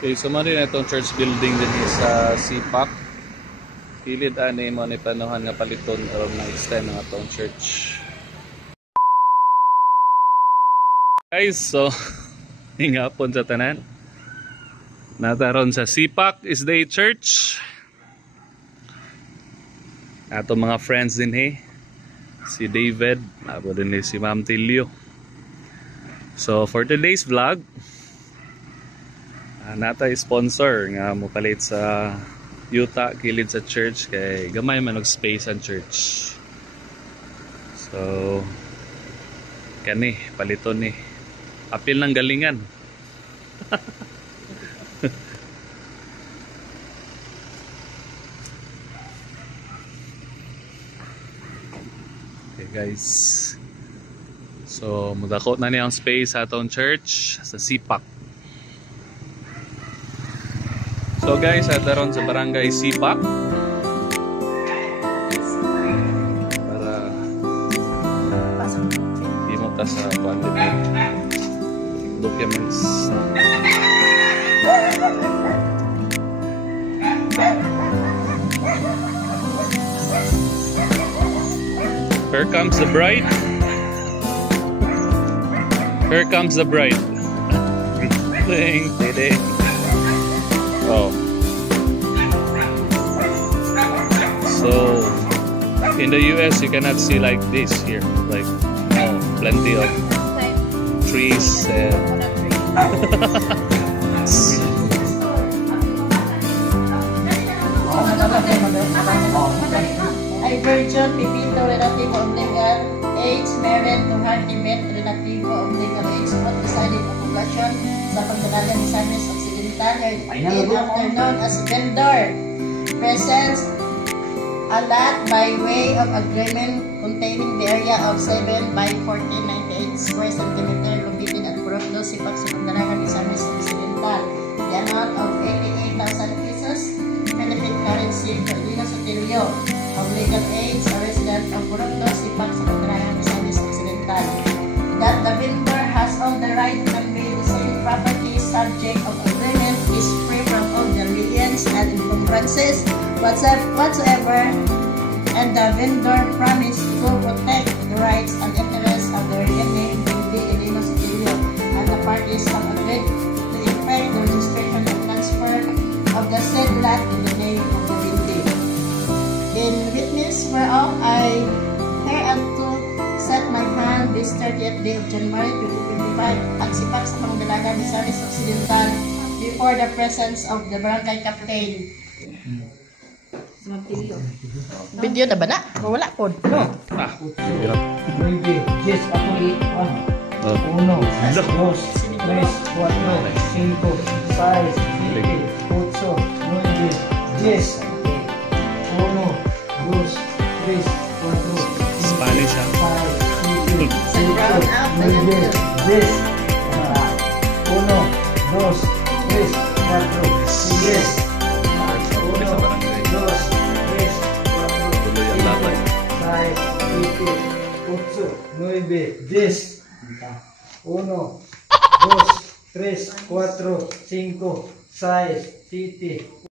Okay, so man rin itong church building din sa Sipak. Pilid ani mo ni panuhan nga paliton or na-extend ng atong church. Guys, so hingapon sa tanan. Nataron sa Sipak is Day Church. Atong mga friends din si David, abo din si Ma'am Tilio. So for today's vlog, natay sponsor nga mopalit sa yuta kilid sa church kay gamay man og space ang church. So kani paliton ni apil ng galingan. Okay guys, so mudakot na niya ang space sa atong church sa Sipak. So guys, ataron sa barangay Sipak para di mo ta sa documents. Here comes the bride. Here comes the bride. Ding, ding, ding. Oh. So in the US you cannot see like this here, like plenty of trees and ay virgin pipito relativo omnigal age married to heartimate relativo omnigal age not decided population sa pagdalagan ni Samis Occidental in afternoon as vendor presents a lot by way of agreement containing the area of 7 by 1498 square centimeter located at Purokdo, Sipak sa pagdalagan ni Samis Occidental. The amount of 88,000 pesos benefit currency for Dino Sotilio of legal age, a resident of Purokdo, Sipak sa pagdalagan ni Samis Occidental. That the vendor has all the right to convey the same property subject of agreement is free from all the reliance and encumbrances whatsoever, and the vendor promised to protect the rights and interests of the redeeming Bindi Edino Sotilio, and the parties have agreed to effect the registration and transfer of the said lot in the name of the Bindi. In witness whereof I hereunto set my hand this 30th day of January 2025 at Sipak sa pangdalagan ni Samis Occidental before the presence of the barangay captain. Video na ba na? Wala po. No? Muy yes, ako iwan. 1, 2, 3, 4, 5, 6, 7, 8, 9, 10. 1, 2, 3, 4, Spanish 5, 6, 7, 8, 10. 1, 2, 3, 4, 10. Nueve, 10. 1, 2, 3, 4, 5, 6, 7.